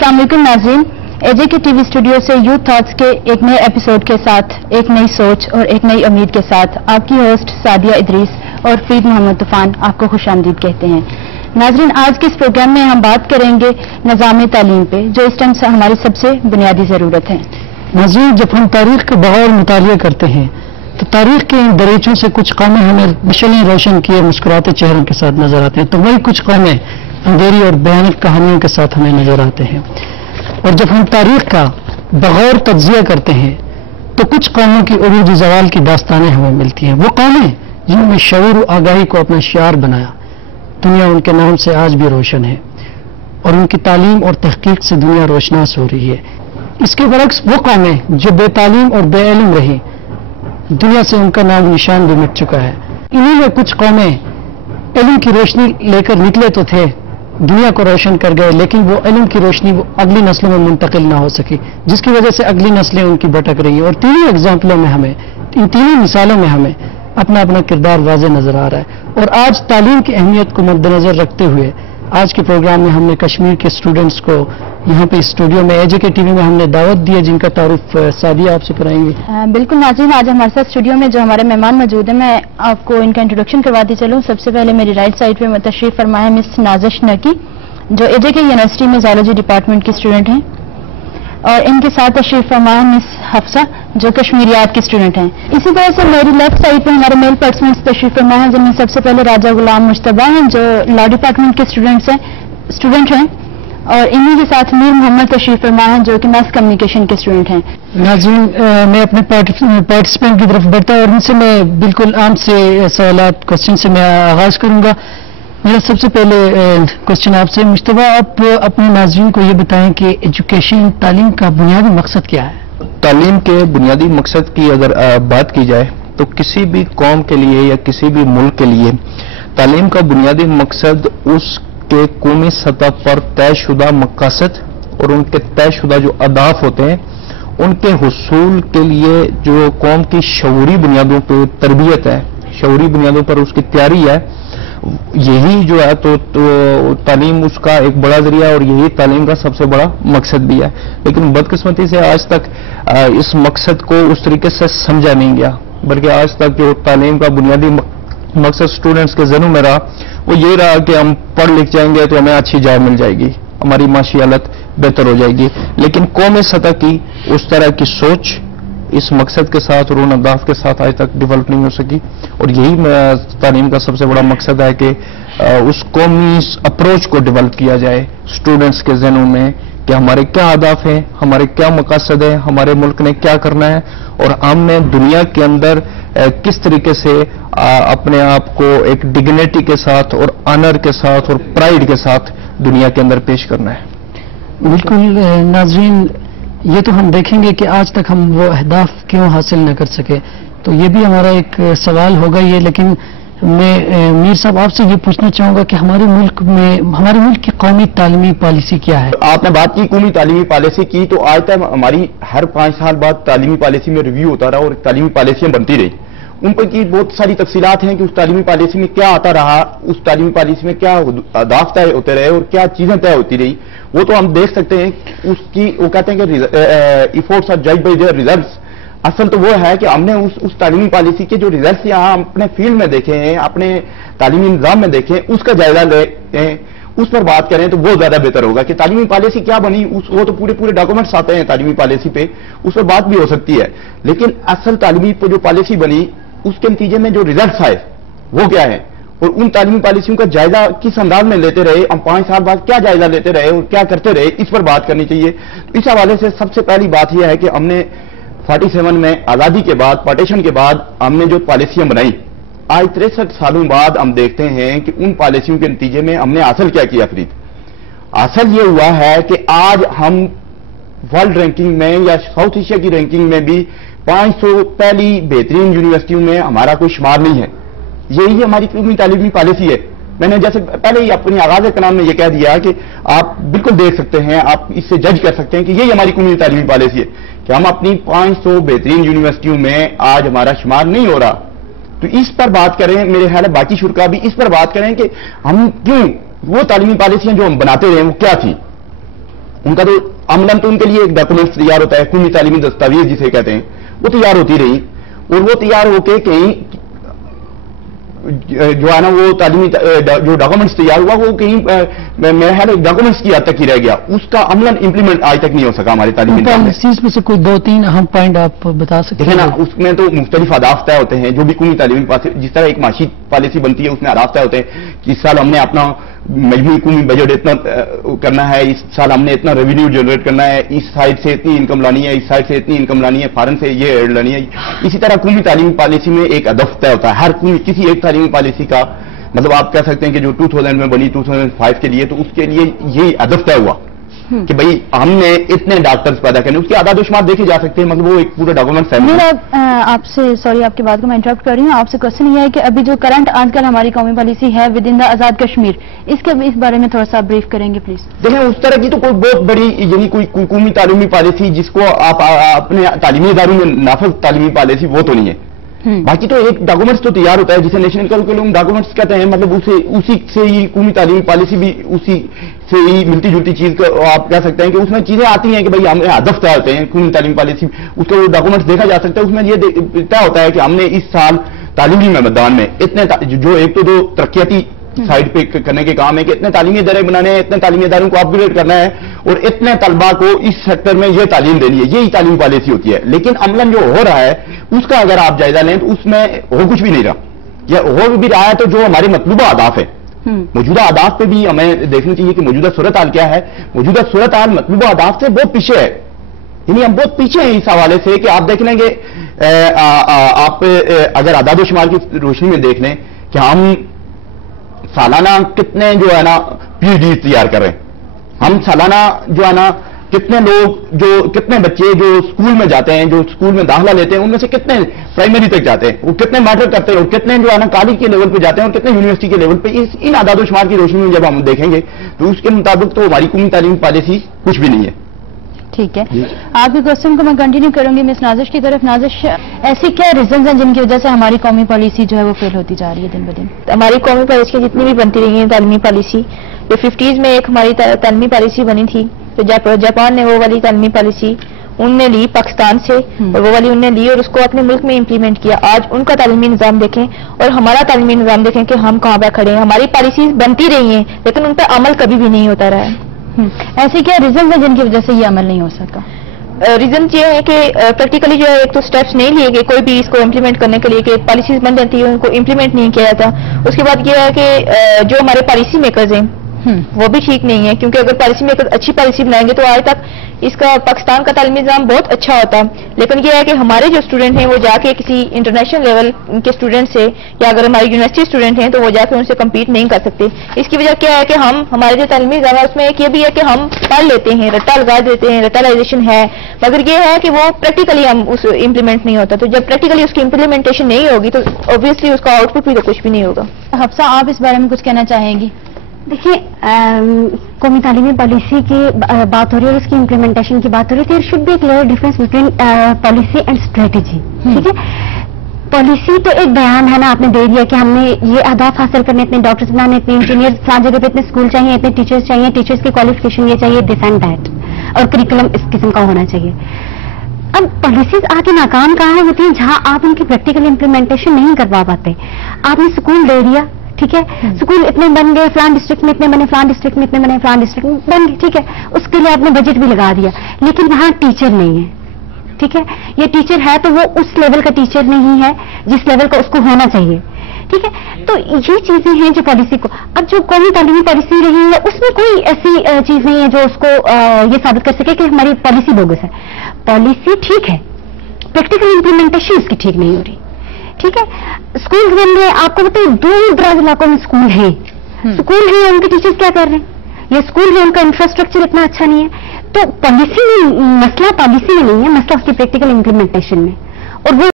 अस्सलाम वालेकुम नाज़रीन, एजे के टीवी स्टूडियो से यूथ थॉट्स के एक नए एपिसोड के साथ, एक नई सोच और एक नई उम्मीद के साथ आपकी होस्ट सादिया इदरीस और फरीद मोहम्मद तूफान आपको खुशामदीद कहते हैं। नाज़रीन, आज के इस प्रोग्राम में हम बात करेंगे निज़ाम तालीम पे, जो इस टाइम हमारी सबसे बुनियादी ज़रूरत है। नाज़रीन, जब हम तारीख का बगौर मुतालिया करते हैं तो तारीख के इन दरीचों से कुछ कौमें हमें मशलें रोशन किए मुस्कुराते चेहरों के साथ नजर आते हैं, तो वही कुछ कौमें अंधेरी और भयानक कहानियों के साथ हमें नजर आते हैं। और जब हम तारीख का बगौर तज्जिया करते हैं तो कुछ कौमों की उरूज ज़वाल की दास्तानें हमें मिलती हैं। वो कौमें जिन्होंने शऊर और आगाही को अपना शियार बनाया, दुनिया उनके नाम से आज भी रोशन है और उनकी तालीम और तहकीक से दुनिया रोशनास हो रही है। इसके बरक्स वो कौमें जो बेतालीम और बेइल्म रही, दुनिया से उनका नाम निशान भी मिट चुका है। इन्हीं में कुछ कौमें इल्म की रोशनी लेकर निकले तो थे, दुनिया को रोशन कर गए, लेकिन वो इल्म की रोशनी वो अगली नस्लों में मुंतकिल ना हो सकी, जिसकी वजह से अगली नस्लें उनकी भटक रही हैं। और तीनों एग्जाम्पलों में हमें, इन तीनों मिसालों में हमें अपना अपना किरदार वाज़े नजर आ रहा है। और आज तालीम की अहमियत को मद्देनजर रखते हुए आज के प्रोग्राम में हमने कश्मीर के स्टूडेंट्स को यहाँ पे स्टूडियो में एजे के टीवी में हमने दावत दी है, जिनका तारुफ सादिया आपसे कराएंगे। बिल्कुल नाज़रीन, आज हमारे साथ स्टूडियो में जो हमारे मेहमान मौजूद हैं, मैं आपको इनका इंट्रोडक्शन करवाती चलूँ। सबसे पहले मेरी राइट साइड पे तशरीफ फरमा है मिस नाज़िश नकी, जो एजे के यूनिवर्सिटी में ज़ूलॉजी डिपार्टमेंट की स्टूडेंट हैं, और इनके साथ तशरीफ फरमा है मिस हफ्सा, जो कश्मीरियात की स्टूडेंट हैं। इसी तरह से मेरी लेफ्ट साइड पे हमारे मेल पर्सन तशरीफ फरमा है, जिनमें सबसे पहले राजा गुलाम मुश्तबा हैं, जो लॉ डिपार्टमेंट के स्टूडेंट हैं, और इन्हीं के साथ मीर मोहम्मद तशरीफ फरमा है, जो कि मास कम्युनिकेशन के स्टूडेंट हैं। नाज़रीन, मैं अपने पार्टिसिपेंट की तरफ बढ़ता और उनसे मैं बिल्कुल आम से सवालात क्वेश्चन से मैं आगाज करूंगा। मेरा सबसे पहले क्वेश्चन आपसे, मुश्तबा, आप अपने नाज़रीन को ये बताएं कि एजुकेशन, तालीम का बुनियादी मकसद क्या है? तालीम के बुनियादी मकसद की अगर बात की जाए तो किसी भी कौम के लिए या किसी भी मुल्क के लिए तालीम का बुनियादी मकसद उसके कौमी सतह पर तयशुदा मकासद और उनके तयशुदा जो अहदाफ होते हैं उनके हुसूल के लिए जो कौम की शऊरी बुनियादों पर तरबियत है, शऊरी बुनियादों पर उसकी तैयारी है, यही जो है तो तालीम उसका एक बड़ा जरिया और यही तालीम का सबसे बड़ा मकसद भी है। लेकिन बदकिस्मती से आज तक इस मकसद को उस तरीके से समझा नहीं गया, बल्कि आज तक जो तालीम का बुनियादी मकसद स्टूडेंट्स के जहनों में रहा वो ये रहा कि हम पढ़ लिख जाएंगे तो हमें अच्छी जॉब मिल जाएगी, हमारी माशी हालत बेहतर हो जाएगी। लेकिन कौमी सतह की उस तरह की सोच इस मकसद के साथ और उन अहदाफ के साथ आज तक डेवलप नहीं हो सकी, और यही तालीम का सबसे बड़ा मकसद है कि उस कौमी अप्रोच को डेवलप किया जाए स्टूडेंट्स के जहनों में कि हमारे क्या अहदाफ हैं, हमारे क्या मकसद है, हमारे मुल्क ने क्या करना है और हमने दुनिया के अंदर किस तरीके से अपने आप को एक डिग्निटी के साथ और ऑनर के साथ और प्राइड के साथ दुनिया के अंदर पेश करना है। बिल्कुल नाज़रीन, ये तो हम देखेंगे कि आज तक हम वो अहदाफ क्यों हासिल न कर सके, तो ये भी हमारा एक सवाल होगा ये। लेकिन मैं मीर साहब आपसे ये पूछना चाहूंगा कि हमारे मुल्क की कौमी तालीमी पॉलिसी क्या है? आपने बात की कौमी तालीमी पॉलिसी की, तो आज तक हमारी हर 5 साल बाद तालीमी पॉलिसी में रिव्यू होता रहा और तालीमी पॉलिसियां बनती रही। उन पर की बहुत सारी तफसीलात हैं कि उस तालीमी पॉलिसी में क्या आता रहा, उस तालीमी पॉलिसी में क्या अहदाफ तय होते रहे और क्या चीजें तय होती रही, वो तो हम देख सकते हैं। उसकी वो कहते हैं कि efforts are judged by their results. असल तो वो है कि हमने उस तालीमी पॉलिसी के जो रिजल्ट्स यहाँ अपने फील्ड में देखे हैं, अपने तालीमी निज़ाम में देखे हैं, उसका जायजा लें, उस पर बात करें तो वो ज्यादा बेहतर होगा कि तालीमी पॉलिसी क्या बनी। वो तो पूरे डॉक्यूमेंट्स आते हैं तालीमी पॉलिसी पे, उस पर बात भी हो सकती है, लेकिन असल तालीमी जो पॉलिसी बनी उसके नतीजे में जो रिजल्ट्स आए वो क्या है और उन तालीमी पॉलिसियों का जायजा किस अंदाज में लेते रहे, हम 5 साल बाद क्या जायजा लेते रहे और क्या करते रहे, इस पर बात करनी चाहिए। तो इस हवाले से सबसे पहली बात यह है कि हमने 47 में आजादी के बाद, पार्टीशन के बाद हमने जो पॉलिसियां बनाई, आज 63 सालों बाद हम देखते हैं कि उन पॉलिसियों के नतीजे में हमने हासिल क्या किया। फरीद, हासिल ये हुआ है कि आज हम वर्ल्ड रैंकिंग में या साउथ एशिया की रैंकिंग में भी 500 पहली बेहतरीन यूनिवर्सिटियों में हमारा कोई शुमार नहीं है। यही हमारी कौमी तालीमी पॉलिसी है। मैंने जैसे पहले ही अपनी आगाज कलाम में यह कह दिया कि आप बिल्कुल देख सकते हैं, आप इससे जज कर सकते हैं कि यही हमारी कौमी तालीमी पॉलिसी है कि हम अपनी 500 बेहतरीन यूनिवर्सिटियों में आज हमारा शुमार नहीं हो रहा। तो इस पर बात करें, मेरे ख्याल है बाकी शुरा भी इस पर बात करें कि हम क्यों वो तालीमी पॉलिसियां जो हम बनाते रहे वो क्या थी। उनका तो अमलन तो उनके लिए एक डॉक्यूमेंट्स तैयार होता है, कौमी तालीमी दस्तावेज जिसे कहते हैं, वो तैयार होती रही, और वो तैयार होके कहीं जो है ना वो तालीमी जो डॉक्यूमेंट्स तैयार हुआ वो कहीं मेरे डॉक्यूमेंट्स की हद तक ही रह गया, उसका अमलन इंप्लीमेंट आज तक नहीं हो सका हमारी तालीमी पॉलिसीज में से कोई 2-3 अहम पॉइंट आप बता सकते हैं? देखिए ना, उसमें तो मुख्तलिफ अहदाफ तय होते हैं, जो भी कौमी तालीमी जिस तरह एक माशी पॉलिसी बनती है उसमें अहदाफ तय होते हैं कि इस साल हमने अपना मजमूई कौमी बजट इतना करना है, इस साल हमने इतना रेवेन्यू जनरेट करना है, इस साइड से इतनी इनकम लानी है, इस साइड से इतनी इनकम लानी है, फॉरेन से ये एड लानी है। इसी तरह कौमी तालीमी पॉलिसी में एक हदफ तय होता है हर किसी एक तालीमी पॉलिसी का, मतलब आप कह सकते हैं कि जो 2000 में बनी 2005 के लिए, तो उसके लिए यही हदफ तय हुआ कि भाई हमने इतने डॉक्टर्स पैदा करने, उसके आदाद शुमार देखे जा सकते हैं, मतलब वो एक पूरा डॉक्यूमेंट है। मेरा आपसे, सॉरी आपकी बात को मैं इंटरप्ट कर रही हूँ, आपसे क्वेश्चन ये है कि अभी जो करंट आजकल हमारी कौमी पॉलिसी है विद इन द आजाद कश्मीर, इस बारे में थोड़ा सा ब्रीफ करेंगे प्लीज। देखें, उस तरह की तो कोई बहुत बड़ी यानी कोई कौमी तालीमी पॉलिसी जिसको आप अपने तालीमी इदारों में नाफज तालीमी पॉलिसी वो तो नहीं है। बाकी तो एक डॉक्यूमेंट्स तो तैयार होता है जिसे नेशनल करिकुलम डॉक्यूमेंट्स कहते हैं, मतलब उसी से ही कौमी तालीमी पॉलिसी भी उसी से ही मिलती जुलती चीज को आप कह सकते हैं कि उसमें चीजें आती हैं कि भाई हमें हदफ तय होते हैं कौमी तालीमी पॉलिसी, उसका वो डॉक्यूमेंट्स देखा जा सकता है, उसमें ये तय होता है कि हमने इस साल तालीमी मैदान में इतने जो एक तो जो तरक्याती साइड पे करने के काम है कि इतने तालीमी इदारे बनाने हैं, इतने तालीमी इदारों को अपग्रेड करना है और इतने तलबा को इस सेक्टर में ये तालीम देनी है, यही तालीमी पॉलिसी होती है। लेकिन अमलन जो हो रहा है उसका अगर आप जायजा लें तो उसमें हो कुछ भी नहीं रहा, या हो भी रहा है तो जो हमारे मतलूबा अहदाफ है, मौजूदा अहदाफ पे भी हमें देखना चाहिए कि मौजूदा सूरत हाल क्या है। मौजूदा सूरत हाल मतलूबा अहदाफ से बहुत पीछे है, यानी हम बहुत पीछे हैं इस हवाले से कि आप देख लेंगे, आप अगर आदाद शुमार की रोशनी में देख लें कि हम सालाना कितने जो है ना पीएचडी तैयार कर रहे हैं, हम सालाना जो है ना कितने लोग जो कितने बच्चे जो स्कूल में जाते हैं, जो स्कूल में दाखिला लेते हैं, उनमें से कितने प्राइमरी तक जाते हैं, वो कितने मैटर करते हैं, और कितने जो है ना कॉलेज के लेवल पे जाते हैं और कितने यूनिवर्सिटी के लेवल पे। इन आदाद शुमार की रोशनी में जब हम देखेंगे तो उसके मुताबिक तो हमारी कौमी तालीमी पॉलिसी कुछ भी नहीं है। ठीक है, आपके क्वेश्चन को मैं कंटिन्यू करूंगी मिस नाजिश की तरफ। नाजिश, ऐसी क्या रीजन हैं जिनकी वजह से हमारी कौमी पॉलिसी जो है वो फेल होती जा रही है दिन ब दिन? हमारी कौमी पॉलिसी जितनी भी बनती रही है तालीमी पॉलिसी, जो 50s में एक हमारी तालीमी पॉलिसी बनी थी, तो जापान ने वो वाली तालीमी पॉलिसी उनने ली पाकिस्तान से, और वो वाली उनने ली और उसको अपने मुल्क में इम्प्लीमेंट किया। आज उनका तालीमी निज़ाम देखें और हमारा तालीमी निज़ाम देखें कि हम कहाँ पे खड़े हैं। हमारी पॉलिसीज बनती रही हैं लेकिन उन पर अमल कभी भी नहीं होता रहा है। ऐसे क्या रीजन है जिनकी वजह से ये अमल नहीं हो सका? रीजन ये है कि प्रैक्टिकली जो है एक तो स्टेप्स नहीं लिए गए कोई भी इसको इम्प्लीमेंट करने के लिए, कि पॉलिसीज बन जाती है उनको इम्प्लीमेंट नहीं किया जाता। उसके बाद ये है कि जो हमारे पॉलिसी मेकर्स हैं वो भी ठीक नहीं है, क्योंकि अगर पॉलिसी मेकर अच्छी पॉलिसी बनाएंगे तो आज तक इसका पाकिस्तान का तालीमी निज़ाम बहुत अच्छा होता। लेकिन ये है कि हमारे जो स्टूडेंट हैं वो जाके किसी इंटरनेशनल लेवल के स्टूडेंट से, या अगर हमारी यूनिवर्सिटी स्टूडेंट हैं तो वो जाके उनसे कम्पीट नहीं कर सकते। इसकी वजह क्या है कि हमारे जो तालीमी निज़ाम है उसमें एक ये भी है कि हम पढ़ लेते हैं, रट्टा लगा देते हैं, रट्टालाइजेशन है, मगर ये है कि वो प्रैक्टिकली हम उस इम्प्लीमेंट नहीं होता। तो जब प्रैक्टिकली उसकी इम्प्लीमेंटेशन नहीं होगी तो ऑब्वियसली उसका आउटपुट भी तो कुछ भी नहीं होगा। हफ्सा, आप इस बारे में कुछ कहना चाहेंगी? देखिए, कौमी तालीमी पॉलिसी की बात हो रही है और उसकी इम्प्लीमेंटेशन की बात हो रही है, there should be clear difference between policy and strategy. ठीक है, पॉलिसी तो एक बयान है ना, आपने दे दिया कि हमने ये अहदाफ हासिल करने, इतने डॉक्टर्स बनाने, इतने इंजीनियर, सात जगह पे इतने स्कूल चाहिए, इतने टीचर्स चाहिए, टीचर्स की क्वालिफिकेशन ये चाहिए, दिस एंड दैट, और करिकुलम इस किस्म का होना चाहिए। अब पॉलिसीज आके नाकाम कहाँ होती है? जहां आप उनकी प्रैक्टिकल इम्प्लीमेंटेशन नहीं करवा पाते। आपने स्कूल दे दिया, ठीक है, स्कूल इतने बन गए, फलान डिस्ट्रिक्ट में इतने बने, फलान डिस्ट्रिक्ट में इतने बने, फलान डिस्ट्रिक्ट में बन गए, ठीक है, उसके लिए आपने बजट भी लगा दिया, लेकिन वहां टीचर नहीं है। ठीक है, ये टीचर है तो वो उस लेवल का टीचर नहीं है जिस लेवल का उसको होना चाहिए। ठीक है, तो ये चीजें हैं जो पॉलिसी को, अब जो कौमी तालीमी पॉलिसी रही है उसमें कोई ऐसी चीज नहीं है जो उसको ये साबित कर सके कि हमारी पॉलिसी बोगस है। पॉलिसी ठीक है, प्रैक्टिकल इंप्लीमेंटेशन उसकी ठीक नहीं हो रही। ठीक है, स्कूल बन रहे, आपको बताइए दूर दराज इलाकों में स्कूल है, स्कूल है, उनके टीचर्स क्या कर रहे हैं? ये स्कूल है, उनका इंफ्रास्ट्रक्चर इतना अच्छा नहीं है। तो पॉलिसी में मसला पॉलिसी में नहीं है, मसला उसकी प्रैक्टिकल इंप्लीमेंटेशन में, और वो